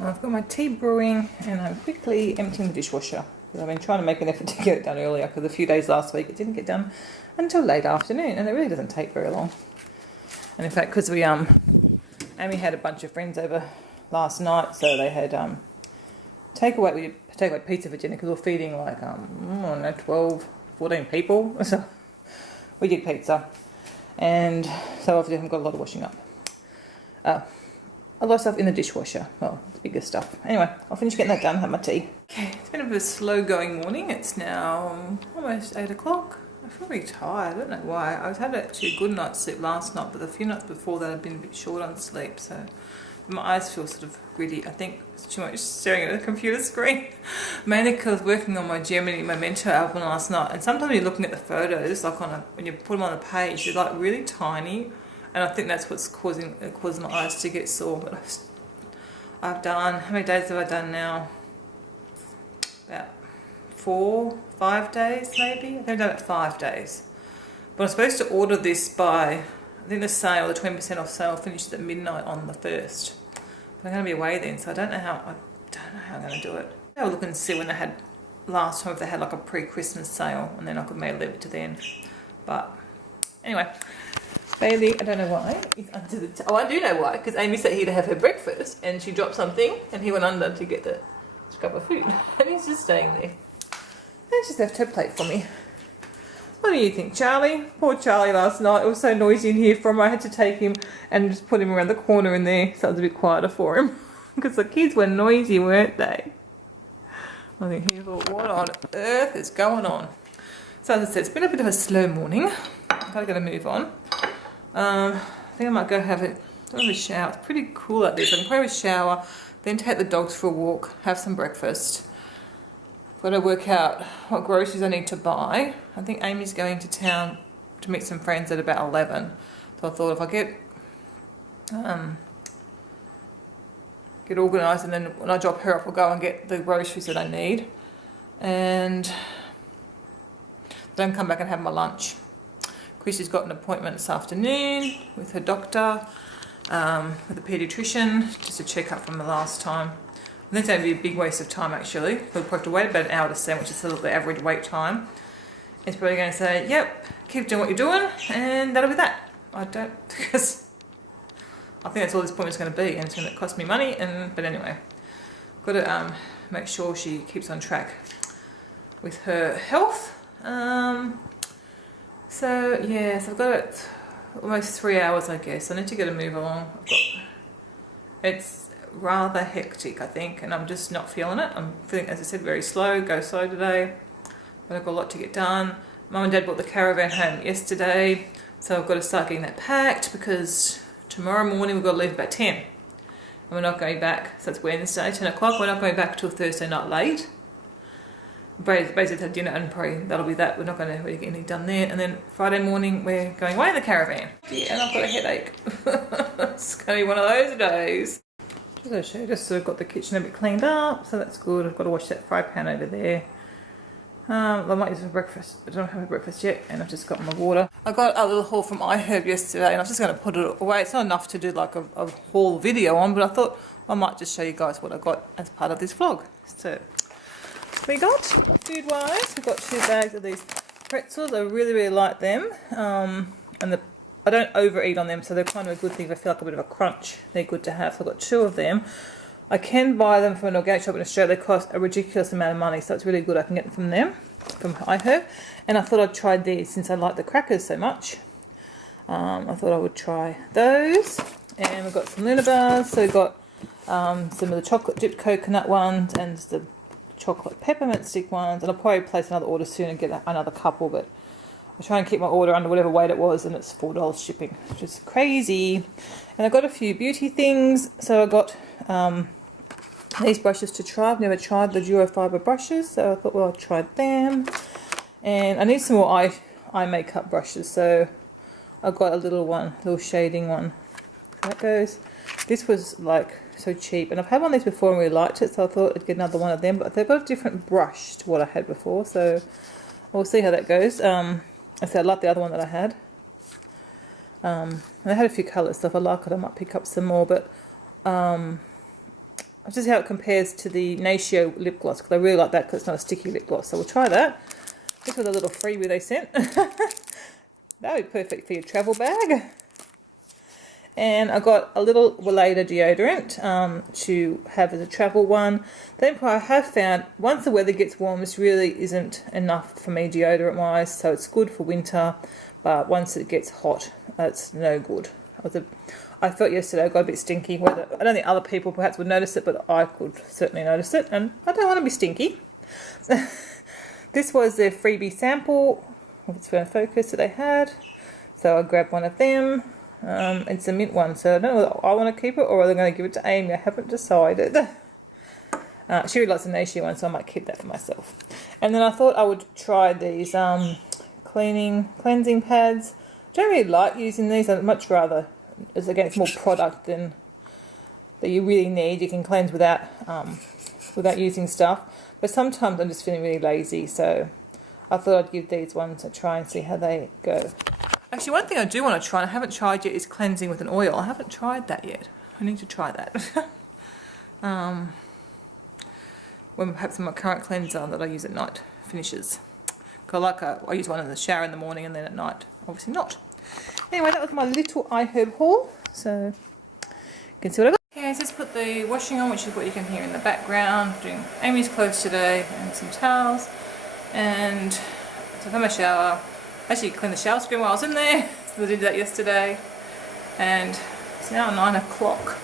I've got my tea brewing and I'm quickly emptying the dishwasher. I've been trying to make an effort to get it done earlier because a few days last week it didn't get done until late afternoon, and it really doesn't take very long. And in fact, because we Amy had a bunch of friends over last night, so they had takeaway. We did takeaway pizza for dinner because we were feeding like 12, 14 people. So we did pizza, and so obviously I've got a lot of washing up. A lot of stuff in the dishwasher. Well, the bigger stuff. Anyway, I'll finish getting that done, have my tea. Okay, it's been a bit of a slow going morning. It's now almost 8 o'clock. I feel really tired. I don't know why. I had actually a good night's sleep last night, but the few nights before that I've been a bit short on sleep, so my eyes feel sort of gritty. I think it's too much staring at a computer screen. Mainly because I was working on my Gemini Memento album last night, and sometimes when you're looking at the photos, like when you put them on a page, they're like really tiny. And I think that's what's causing my eyes to get sore. But I've done, how many days have I done now? About 4, 5 days maybe? I think I've done it 5 days. But I'm supposed to order this by, I think the sale, the 20% off sale finishes at midnight on the 1st. But I'm going to be away then, so I don't know how I'm going to do it. I'll look and see when they had, last time if they had like a pre-Christmas sale, and then I could maybe leave it to then. But anyway. Bailey, I don't know why, he's under the I do know why, because Amy sat here to have her breakfast and she dropped something and he went under to get the cup of food and he's just staying there. And she's left her plate for me. What do you think, Charlie? Poor Charlie last night, it was so noisy in here for him. I had to take him and just put him around the corner in there so it was a bit quieter for him because the kids were noisy, weren't they? I think he thought, what on earth is going on? So as I said, it's been a bit of a slow morning. I've got to move on. I think I might go have a shower. It's pretty cool out there, so I can probably shower, then take the dogs for a walk, have some breakfast. Got to work out what groceries I need to buy. I think Amy's going to town to meet some friends at about 11. So I thought if I get organised, and then when I drop her off, I'll go and get the groceries that I need. And then come back and have my lunch. Chrissy's got an appointment this afternoon with her doctor, with a paediatrician, just a check-up from the last time. I think it's going to be a big waste of time actually. We'll probably have to wait about an hour to send, which is sort of the average wait time. It's probably going to say, yep, keep doing what you're doing, and that'll be that. Because I think that's all this appointment's going to be, and it's going to cost me money, but anyway. Got to make sure she keeps on track with her health. So yes, I've got it almost 3 hours, I guess. I need to get a move along. It's rather hectic, I think, and I'm just not feeling it. I'm feeling, as I said, very slow. Go slow today, but I've got a lot to get done. Mum and Dad brought the caravan home yesterday, so I've got to start getting that packed because tomorrow morning we've got to leave about 10, and we're not going back. So it's Wednesday, 10 o'clock. We're not going back till Thursday night late. Basically have dinner and probably that'll be that. We're not going to really get anything done there. And then Friday morning we're going away in the caravan. Yeah, and I've got a headache. It's going to be one of those days. Just going to show you, just so I've got the kitchen a bit cleaned up, so that's good. I've got to wash that fry pan over there. I might use it for breakfast. I don't have a breakfast yet, and I've just got my water. I got a little haul from iHerb yesterday, and I was just going to put it away. It's not enough to do like a haul video on, but I thought I might just show you guys what I got as part of this vlog. So we got, food-wise, we've got 2 bags of these pretzels. I really, really like them. And I don't overeat on them, so they're kind of a good thing if I feel like a bit of a crunch. They're good to have. So I've got 2 of them. I can buy them from an organic shop in Australia. They cost a ridiculous amount of money, so it's really good I can get them from them, from iHerb. And I thought I'd try these since I like the crackers so much. I thought I would try those. And we've got some Luna bars. So we've got some of the chocolate dipped coconut ones and the chocolate peppermint stick ones, and I'll probably place another order soon and get another couple, but I'll try and keep my order under whatever weight it was, and it's $4 shipping, which is crazy. And I got a few beauty things. So I got these brushes to try. I've never tried the Durofiber brushes, so I thought, well, I'll try them. And I need some more eye makeup brushes, so I've got a little shading one. So that goes. This was like so cheap, and I've had one of these before and really liked it, so I thought I'd get another one of them, but they've got a different brush to what I had before, so we'll see how that goes. I said I like the other one that I had. And I had a few colours, so if I like it I might pick up some more, but just how it compares to the Natio lip gloss, because I really like that because it's not a sticky lip gloss. So we'll try that. This was a little freebie they sent. That would be perfect for your travel bag. And I got a little Weleda deodorant to have as a travel one. Then I have found once the weather gets warm, this really isn't enough for me deodorant wise. So it's good for winter, but once it gets hot, it's no good. I felt yesterday I got a bit stinky. Whether I don't think other people perhaps would notice it, but I could certainly notice it, and I don't want to be stinky. This was their freebie sample, if it's going to focus, that they had. So I grabbed one of them. It's a mint one, so I don't know whether I want to keep it or whether I'm going to give it to Amy. I haven't decided. She really likes the Natio one, so I might keep that for myself. And then I thought I would try these cleansing pads. I don't really like using these. I'd much rather, as again, it's more product than that you really need. You can cleanse without using stuff. But sometimes I'm just feeling really lazy, so I thought I'd give these ones a try and see how they go. Actually, one thing I do want to try, and I haven't tried yet, is cleansing with an oil. I haven't tried that yet. I need to try that. When perhaps my current cleanser that I use at night finishes. Because I use one in the shower in the morning and then at night, obviously not. Anyway, that was my little iHerb haul. So you can see what I got. Okay, so just put the washing on, which is what you can hear in the background. Doing Amy's clothes today and some towels. And so I've had my shower. Actually cleaned the shower screen while I was in there, so I did that yesterday. And it's now 9 o'clock.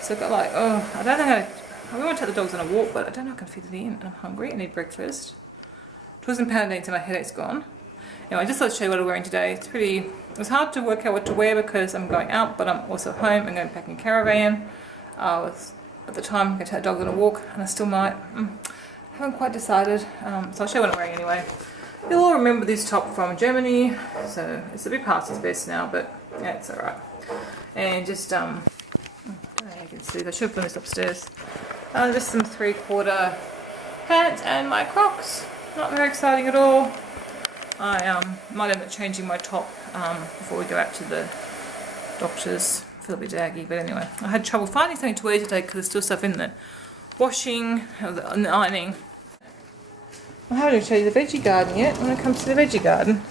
So I've got I don't think I really want to take the dogs on a walk, but I don't know if I can fit it in, and I'm hungry, I need breakfast. Twas and pounding until my headache's gone. Anyway, I just thought I'd show you what I'm wearing today. It was hard to work out what to wear because I'm going out, but I'm also home. I'm going to pack in caravan. I was, at the time, going to take the dogs on a walk, and I still might. Haven't quite decided, so I'll show you what I'm wearing anyway. You'll all remember this top from Germany, so it's a bit past its best now, but yeah, it's alright. And just, I don't know how you can see, I should have done this upstairs. Just some 3/4 pants and my Crocs. Not very exciting at all. I might end up changing my top before we go out to the doctor's. I feel a bit daggy, but anyway. I had trouble finding something to wear today because there's still stuff in the washing and the ironing. I haven't even shown you the veggie garden yet when it comes to the veggie garden.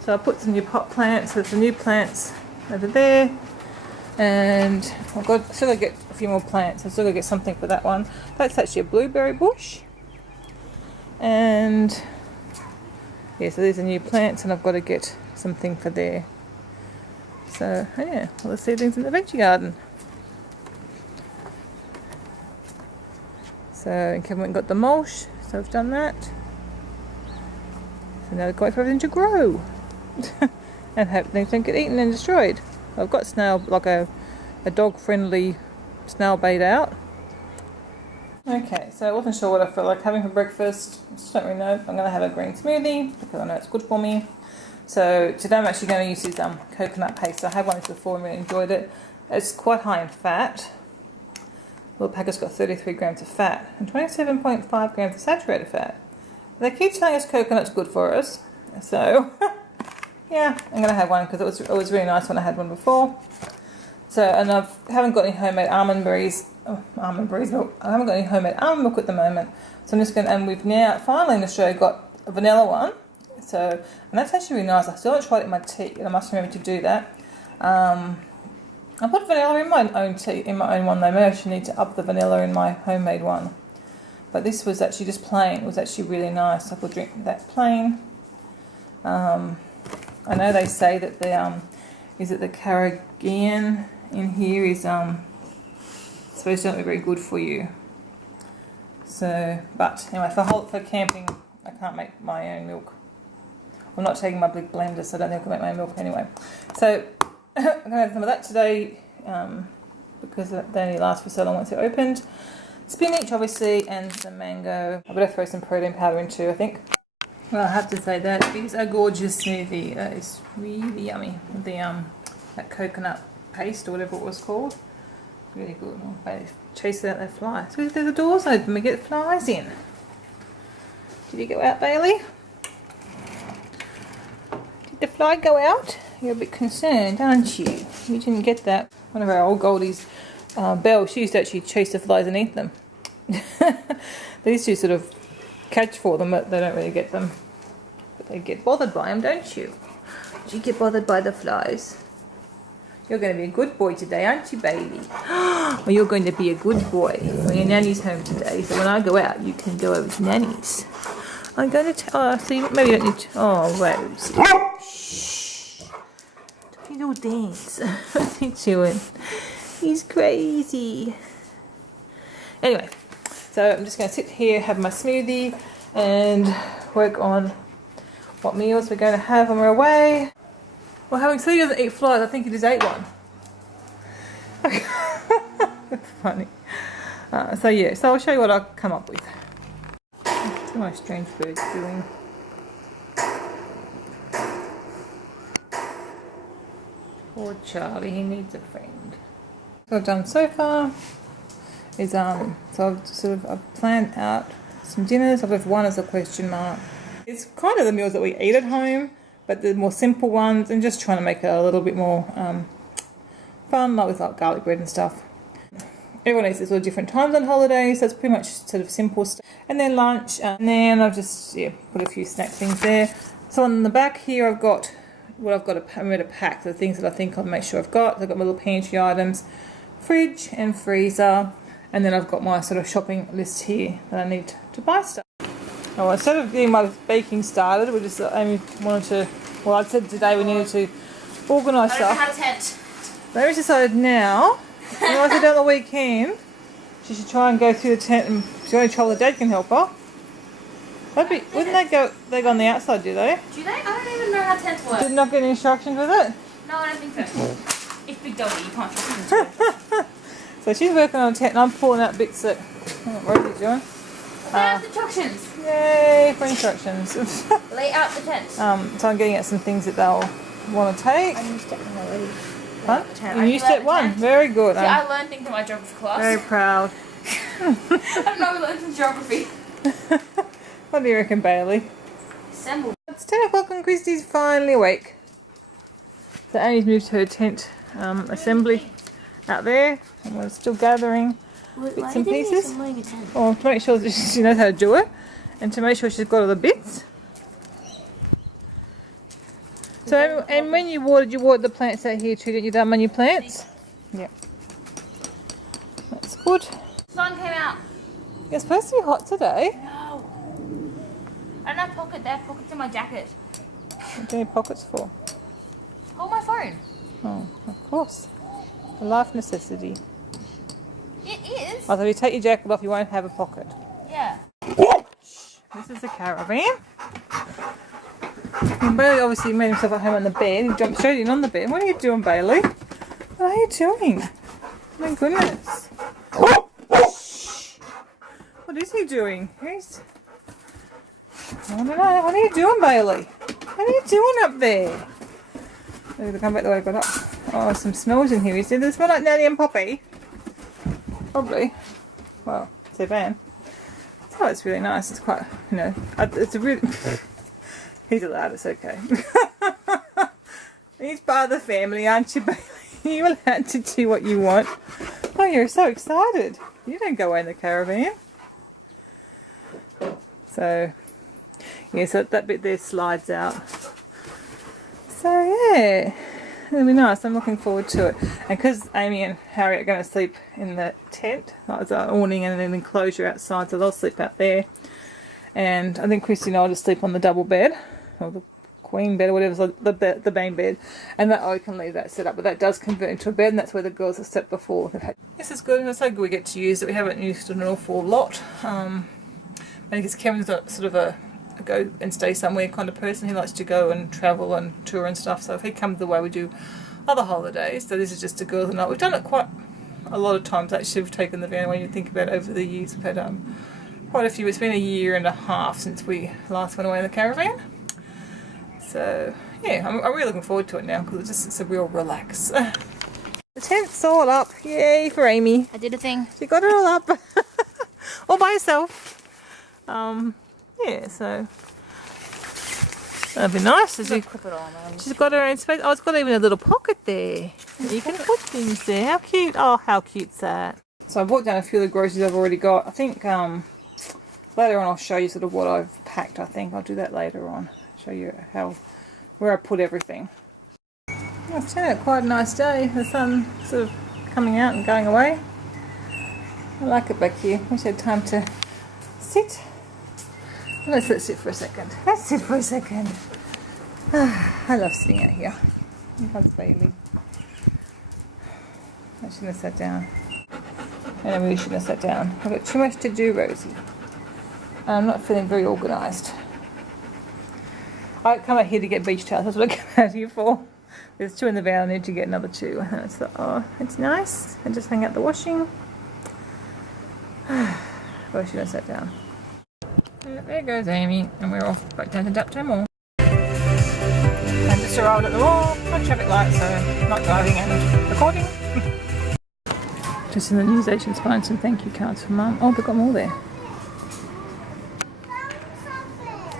So I put some new pot plants, there's the new plants over there. And still got to get a few more plants. I've still got to get something for that one. That's actually a blueberry bush. And yeah, so these are new plants and I've got to get something for there. So yeah, all the seedlings in the veggie garden. So Kevin went and got the mulch, so I've done that. So now we've got for everything to grow. And hope things don't get eaten and destroyed. I've got snail, like a dog-friendly snail bait out. Okay, so I wasn't sure what I felt like having for breakfast. I just don't really know. I'm going to have a green smoothie because I know it's good for me. So today I'm actually going to use this coconut paste. I had one of these before and really enjoyed it. It's quite high in fat. The little packet's got 33 grams of fat and 27.5 grams of saturated fat. They keep telling us coconut's good for us. So yeah, I'm going to have one because it was really nice when I had one before. So, and I haven't got any homemade almond berries, but I haven't got any homemade almond milk at the moment. So I'm just going to, and we've now finally in Australia got a vanilla one. So, and that's actually really nice. I still haven't tried it in my tea, and I must remember to do that. I put vanilla in my own tea, in my own one though. Maybe I should need to up the vanilla in my homemade one. But this was actually just plain. It was actually really nice. I could drink that plain. I know they say that the carrageenan in here is supposed to not be very good for you. So, but anyway, for camping, I can't make my own milk. I'm not taking my big blender, so I don't think I can make my own milk anyway. So I'm going to have some of that today because they only last for so long once they're opened. Spinach, obviously, and some mango. I better throw some protein powder in too, I think. Well, I have to say that is a gorgeous smoothie. It's really yummy. The that coconut paste or whatever it was called. Really good. Oh, they chase out their flies. So there's the doors open, we get flies in. Did you go out, Bailey? Did the fly go out? You're a bit concerned, aren't you? You didn't get that. One of our old Goldies Belle, she used to actually chase the flies and eat them. These two sort of catch for them, but they don't really get them. But they get bothered by them, don't you? Do you get bothered by the flies? You're going to be a good boy today, aren't you, baby? Well, you're going to be a good boy. Well, your nanny's home today, so when I go out, you can go over to nanny's. I'm going to so you maybe you don't need to. Oh, Rose. Shh. Don't dance. What's he doing? He's crazy. Anyway, so I'm just going to sit here, have my smoothie, and work on what meals we're going to have on our way. Well, having said he doesn't eat flies, I think he just ate one. That's funny. So yeah, so I'll show you what I've come up with. What's my strange birds doing? Poor Charlie, he needs a friend. What I've done so far is so I've planned out some dinners. I've got one as a question mark. It's kind of the meals that we eat at home, but the more simple ones, and just trying to make it a little bit more fun, like with like garlic bread and stuff. Everyone eats at sort of different times on holidays, so it's pretty much sort of simple stuff. And then lunch, and then I've just put a few snack things there. So on the back here, I've got what I'm going to pack, the things that I think I'll make sure I've got. I've got my little pantry items, fridge and freezer, and then I've got my sort of shopping list here that I need to buy stuff. Oh, instead of getting my baking started, we just Amy wanted to. Well, I said today we needed to organise stuff. I don't have a tent. But Amy decided now. You know, I said on the weekend she should try and go through the tent, and she's only trouble the dad can help her. Wouldn't they go? They go on the outside, do they? Do they? I don't even know how tents work. Did not get any instructions with it. No, I don't think so. It's big doggy. You can't trust him. So she's working on a tent, and I'm pulling out bits that. What are you doing? Lay out the instructions. Yay for instructions. Lay out the tent. So I'm getting at some things that they'll want to take. I used step one already. Huh? You used step one. Very good. See, I learned things in my geography class. Very proud. I don't know, we learned some geography. What do you reckon, Bailey? Assemble. It's 10 o'clock and Christy's finally awake. So Amy's moved her tent assembly out there, and we're still gathering bits and pieces. Oh, to make sure that she knows how to do it, and to make sure she's got all the bits. So, and when you watered the plants out here too, didn't you, done my new plants? Yep. That's good. Sun came out. It's supposed to be hot today. No. I don't have pockets. There are pockets in my jacket. What do you need pockets for? Hold my phone. Oh, of course. A life necessity. It is. Oh, so if you take your jacket off, you won't have a pocket. Yeah. This is the caravan. And Bailey obviously made himself at home on the bed. He jumped straight in on the bed. What are you doing, Bailey? What are you doing? My goodness. What is he doing? I don't know. What are you doing, Bailey? What are you doing up there? Maybe they'll come back the way I got up. Oh, some smells in here. You see, they smell like Nanny and Poppy. Probably. Well, it's their van. Oh, it's really nice. It's quite, you know, it's a really... He's allowed, it's okay. He's part of the family, aren't you, Bailey? You're allowed to do what you want. Oh, you're so excited. You don't go away in the caravan. So, yeah, so that bit there slides out. So, yeah, it'll be nice. I'm looking forward to it. And because Amy and Harry are going to sleep in the tent, like the awning and an enclosure outside, so they'll sleep out there. And I think Christy and I will just sleep on the double bed, or the queen bed, or whatever, the main bed. And that I can leave that set up, but that does convert into a bed, and that's where the girls have slept before. This is good, and it's so good we get to use it. We haven't used it an awful lot. Because Kevin's not sort of a go and stay somewhere kind of person. He likes to go and travel and tour and stuff. So if he comes the way we do other holidays, so this is just the girls and I. We've done it quite a lot of times actually. We've taken the van when you think about it over the years. We've had quite a few. It's been a year and a half since we last went away in the caravan. So yeah, I'm really looking forward to it now because it's a real relax. The tent's all up. Yay for Amy. I did a thing. She got it all up. All by herself. Yeah, so That'd be nice. Clip it on. She's got her own space. Oh, it's got even a little pocket there. You can put things there. How cute. Oh, how cute's that? So I brought down a few of the groceries I've already got. I think later on I'll show you sort of what I've packed. I think I'll do that later on. Show you where I put everything. Oh, it's turned out quite a nice day. The sun sort of coming out and going away. I like it back here. Wish I had time to sit. Let's sit for a second. Let's sit for a second. I love sitting out here. Here comes Bailey. I shouldn't have sat down. And I really shouldn't have sat down. I've got too much to do, Rosie. And I'm not feeling very organised. I come out here to get beach towels. That's what I come out here for. There's 2 in the van. I need to get another 2. And I thought, oh, it's nice. And just hang out the washing. I shouldn't have sat down. There goes Amy, and we're off back down to Dapto Mall. And just arrived at the mall, no traffic lights, so not driving and recording. Just in the newsagents buying some thank you cards for Mum. Oh, they've got more there.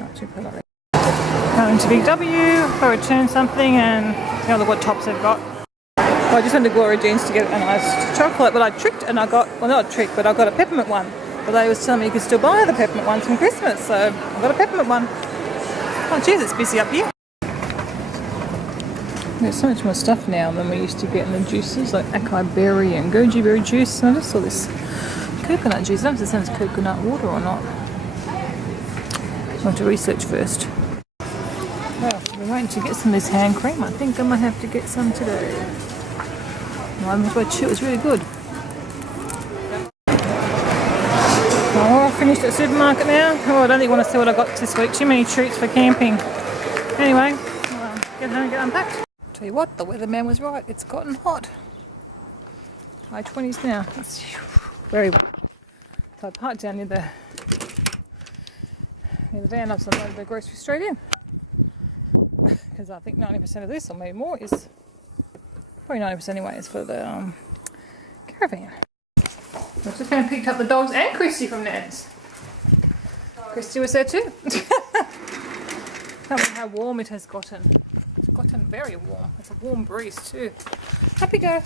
Not too polite. Going to Big W, I returned something and you know what tops they've got. Well, I just went to Gloria Jeans to get an iced chocolate, but I tricked and I got, well not a trick, but I got a peppermint one. But they was telling me you could still buy the peppermint ones from Christmas, so I got a peppermint one. Oh jeez, it's busy up here. There's so much more stuff now than we used to get in the juices, like acai berry and goji berry juice. And I just saw this coconut juice. I don't know if this is coconut water or not. I'll have to research first. Well, we're waiting to get some of this hand cream. I think I might have to get some today. Well, I'm going to chew. It was really good. Oh, I finished at the supermarket now. Oh, I don't think you want to see what I got this week. Too many treats for camping. Anyway, I'll get home and get unpacked. Tell you what, the weatherman was right. It's gotten hot. High 20s now. It's very wet. So I parked down near the van. I've loaded the groceries straight in. Because I think 90% of this, or maybe more, is probably 90% anyway, is for the caravan. I've just kind of picked up the dogs and Christy from Nan's. Christy was there too. Tell me how warm it has gotten. It's gotten very warm. It's a warm breeze too. Happy go.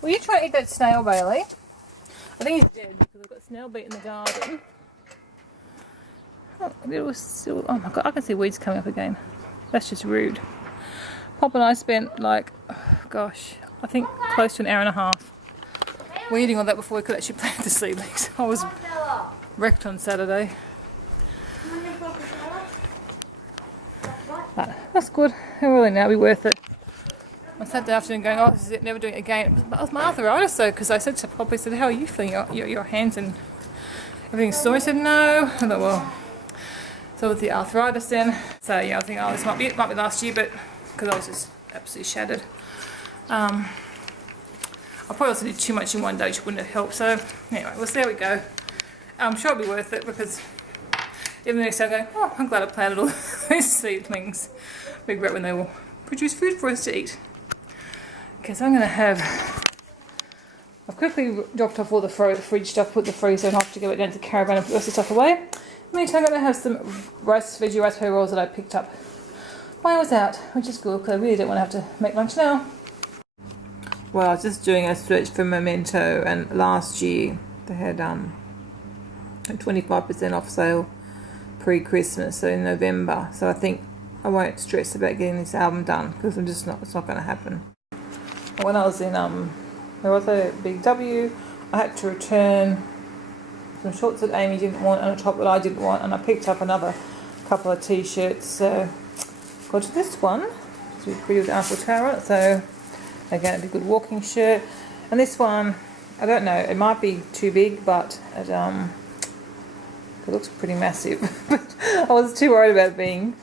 Will you try to eat that snail, Bailey? I think he's dead because I've got snail beet in the garden. Oh, it was still. Oh my god! I can see weeds coming up again. That's just rude. Pop and I spent like, oh gosh, I think close to an hour and a half weeding all that before we could actually plant the seedlings. I was wrecked on Saturday. But that's good. It really now be worth it. I sat there afternoon going, oh, this is it, never doing it again. But it was my arthritis though, because I said to Poppy, I said, how are you feeling? Your hands and everything's sore? I said, no. I thought, well, so with the arthritis then. So yeah, I think, oh, this might be it. Might be last year, but because I was just absolutely shattered. I probably also did too much in one day, which wouldn't have helped. So anyway, we'll see how we go. I'm sure it'll be worth it because even the next day I go, oh, I'm glad I planted all those seedlings. Big regret when they will produce food for us to eat. Because I'm going to have... I've quickly dropped off all the fridge stuff, put the freezer, and I have to go down to the caravan and put the rest of the stuff away. In the meantime, I'm going to have some veggie raspberry rolls that I picked up while I was out, which is good because I really don't want to have to make lunch now. Well, I was just doing a search for Memento, and last year they had a 25% off sale pre-Christmas, so in November. So I think I won't stress about getting this album done because it's not going to happen. When I was in there was a Big W, I had to return some shorts that Amy didn't want and a top that I didn't want, and I picked up another couple of t-shirts. So got this one, it's pretty with Eiffel Tower on it, so again, it'd be a good walking shirt. And this one, I don't know, it might be too big, but it looks pretty massive. I was too worried about it being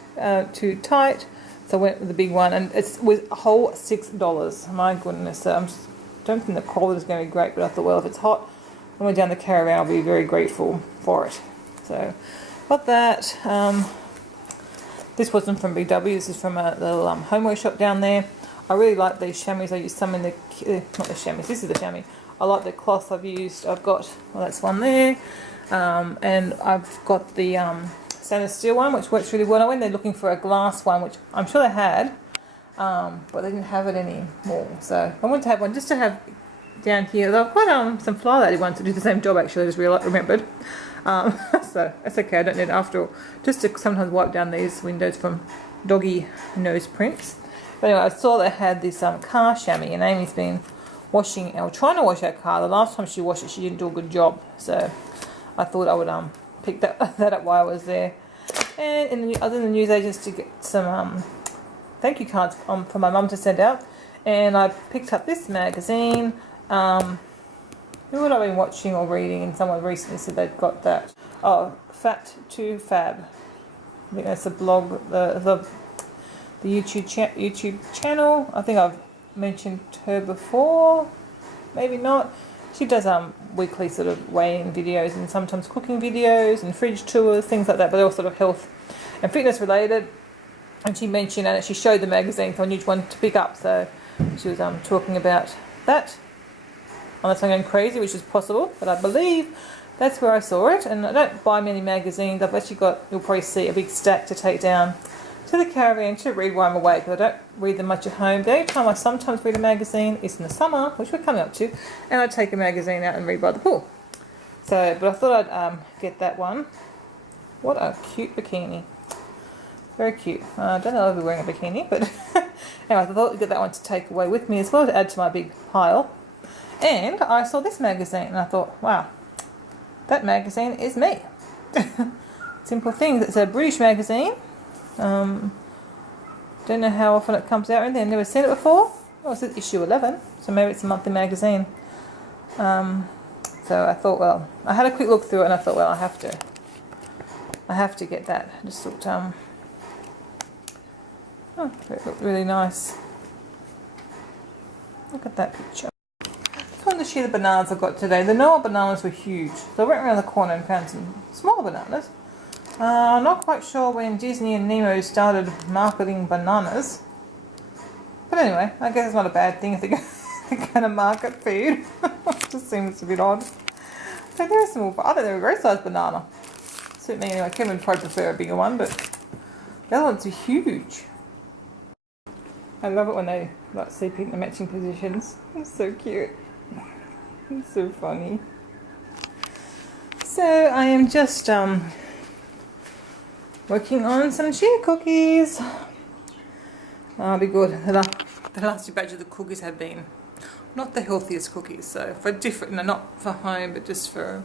too tight, so I went with the big one, and it was a whole $6. My goodness, I don't think the quality is going to be great, but I thought, well, if it's hot, when we're down the caravan, I'll be very grateful for it. So, got that. This wasn't from Big W, this is from a little homeware shop down there. I really like these chamois. I used some in the, not the chamois, this is the chamois. I like the cloth I've used. I've got, well, that's one there. And I've got the stainless steel one, which works really well. I went there looking for a glass one, which I'm sure they had, but they didn't have it anymore. So I wanted to have one just to have down here. I've got some fly lady ones to do the same job actually. I just remembered. So that's okay. I don't need it after all. Just to sometimes wipe down these windows from doggy nose prints. But anyway, I saw they had this car chamois, and Amy's been washing or trying to wash our car. The last time she washed it, she didn't do a good job. So I thought I would pick that up while I was there. And in the newsagents to get some thank you cards for my mum to send out. And I picked up this magazine. Who would I been watching or reading? And someone recently said they'd got that. Oh, Fat to Fab. I think that's a blog, the YouTube channel. I think I've mentioned her before. Maybe not. She does weekly sort of weighing videos and sometimes cooking videos and fridge tours, things like that, but they're all sort of health and fitness related. And she mentioned, and she showed the magazine, so I knew which one to pick up. So she was talking about that. Unless I'm going crazy, which is possible, but I believe that's where I saw it. And I don't buy many magazines. I've actually got, you'll probably see, a big stack to take down to the caravan to read while I'm away, because I don't read them much at home. The only time I sometimes read a magazine is in the summer, which we're coming up to, and I take a magazine out and read by the pool. So, but I thought I'd get that one. What a cute bikini. Very cute. I don't know if I'll be wearing a bikini, but anyway, I thought I'd get that one to take away with me as well to add to my big pile. And I saw this magazine and I thought, wow, that magazine is me. Simple Things. It's a British magazine. Don't know how often it comes out or anything. I've never seen it before. Oh, it says issue 11, so maybe it's a monthly magazine. So I thought, well, I had a quick look through it and I thought, well, I have to get that. I just looked, it looked really nice. Look at that picture. I wanted to share the bananas I got today. The Noah bananas were huge, so I went around the corner and found some smaller bananas. Not quite sure when Disney and Nemo started marketing bananas, but anyway, I guess it's not a bad thing if they're going to market food. It just seems a bit odd. So they're small, but I think they're a great sized banana. Suit me anyway. Kevin would probably prefer a bigger one, but the other ones are huge. I love it when they like sleep in the matching positions. It's so cute. It's so funny. So I am just working on some chia cookies. I'll be good. The last two batches of the cookies have been not the healthiest cookies, so for different, no, not for home, but just for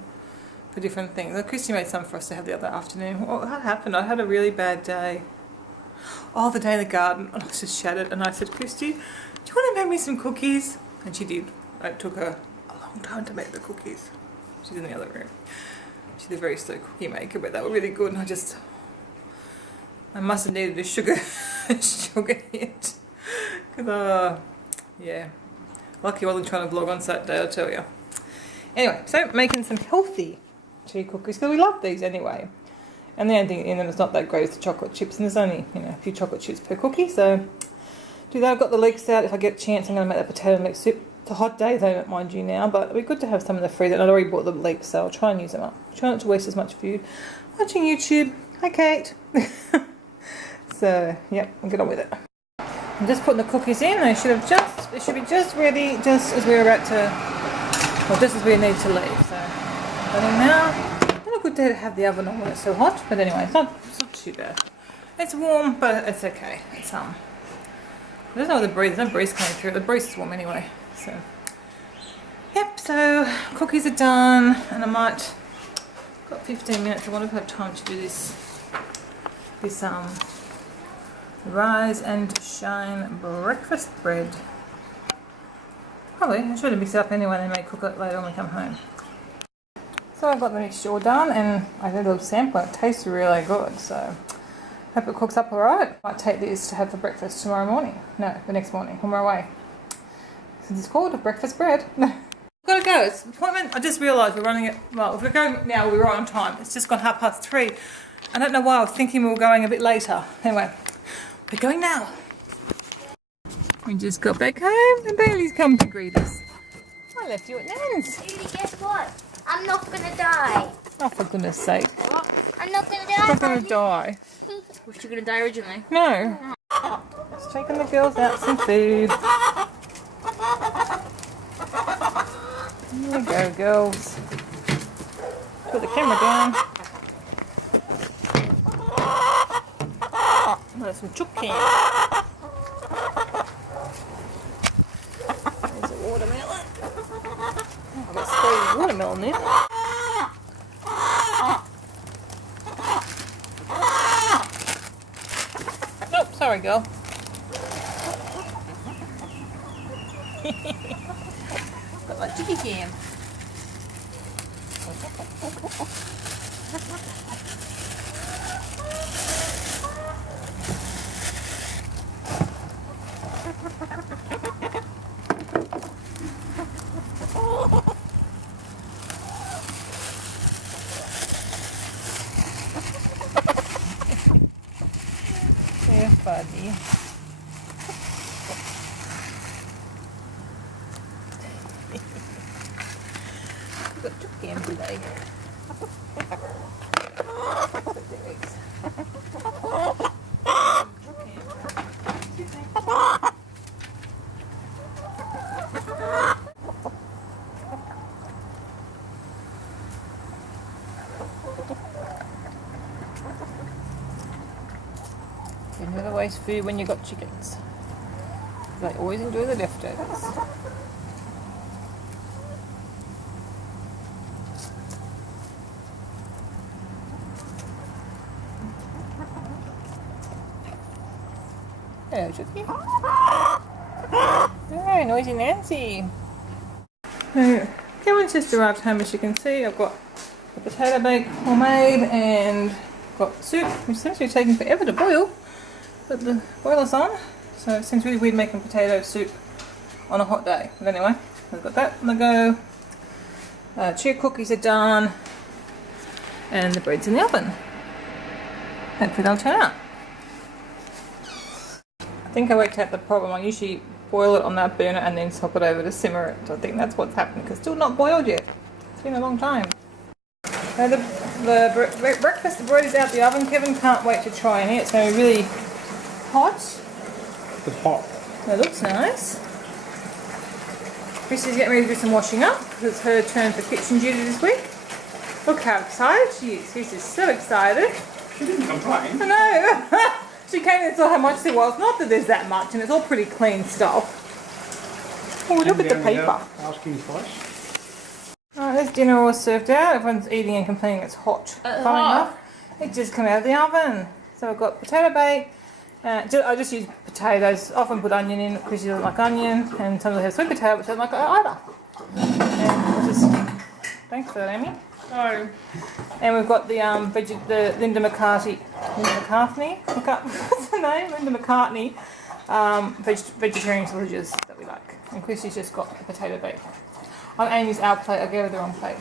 different things. Christy made some for us to have the other afternoon. What happened? I had a really bad day. Oh, the day in the garden, and I was just shattered. And I said, Christy, do you want to make me some cookies? And she did. It took her a long time to make the cookies. She's in the other room. She's a very slow cookie maker, but they were really good. And I must have needed a sugar hit. Because, yeah. Lucky I wasn't trying to vlog on Saturday, I'll tell you. Anyway, so making some healthy chia cookies, because we love these anyway. And the only thing in them is not that great is the chocolate chips, and there's only, a few chocolate chips per cookie, so do that. I've got the leeks out. If I get a chance, I'm going to make that potato and leek soup. It's a hot day though, mind you now, but it'd be good to have some in the freezer. And I'd already bought the leeks, so I'll try and use them up. Try not to waste as much food. Watching YouTube. Hi, Kate. So, yep, I'll get on with it. I'm just putting the cookies in. They should be just ready, just as we're about to, well, just as we need to leave. So, put in now. Not a good day to have the oven on when it's so hot, but anyway, it's not too bad. It's warm, but it's okay. It's there's no breeze coming through. The breeze is warm anyway. So, yep. So cookies are done, and I might got 15 minutes. I wonder if I have time to do this rise and shine breakfast bread. Probably. I should have mixed it up anyway. They may cook it later when we come home. So I've got the mixture all done, and I did a little sample. It tastes really good, so hope it cooks up alright. Might take this to have for breakfast tomorrow morning. No, the next morning when we're away. Since it's called a breakfast bread. Gotta go. It's an appointment. I just realised we're running it. Well, if we're going now, we'll be right on time. It's just gone 3:30. I don't know why. I was thinking we were going a bit later. Anyway, we're going now. We just got back home, and Bailey's come to greet us. I left you at Nan's. Judy, guess what? I'm not gonna die. Oh, for goodness sake. I'm not gonna die. I'm not going to die. Was you gonna die originally? No. Just taking the girls out some food. There you go, girls. Put the camera down. There's some chook cans. There's a watermelon. Oh, I've got squeezed watermelon there. Nope, sorry girl. Got my chicky cam. They're funny. We've got chook cam today. You never waste food when you've got chickens. They always enjoy the leftovers. Hello, Chookie. Hey, noisy Nancy. So, Kevin's just arrived home, as you can see. I've got a potato bake homemade and got soup, which seems to be taking forever to boil. But the boiler's on, so it seems really weird making potato soup on a hot day. But anyway, I've got that on the go. Chia cookies are done, and the bread's in the oven. Hopefully they'll turn out. I think I worked out the problem. I usually boil it on that burner and then swap it over to simmer it. So I think that's what's happening, because it's still not boiled yet. It's been a long time. Now the breakfast, the bread is out the oven. Kevin can't wait to try and eat. It's going to be really hot. It's hot. It looks nice. Chrissy's getting ready to do some washing up because it's her turn for kitchen duty this week. Look how excited she is. She's just so excited. She didn't complain. I know. She came in and saw how much there was. Not that there's that much, and it's all pretty clean stuff. Oh, look at the paper. Asking twice. Alright, this dinner all served out. Everyone's eating and complaining it's hot. Funny enough, it just came out of the oven. So I've got potato bake. I just use potatoes. Often put onion in because she doesn't like onion, and sometimes have sweet potato, which I don't like either. And we'll just thanks for that, Amy. Oh. And we've got the Linda McCartney. What's her name? Linda McCartney. Vegetarian sausages that we like. And Chrissy's just got the potato bake. I'm Amy's our plate. I gave her the wrong plate.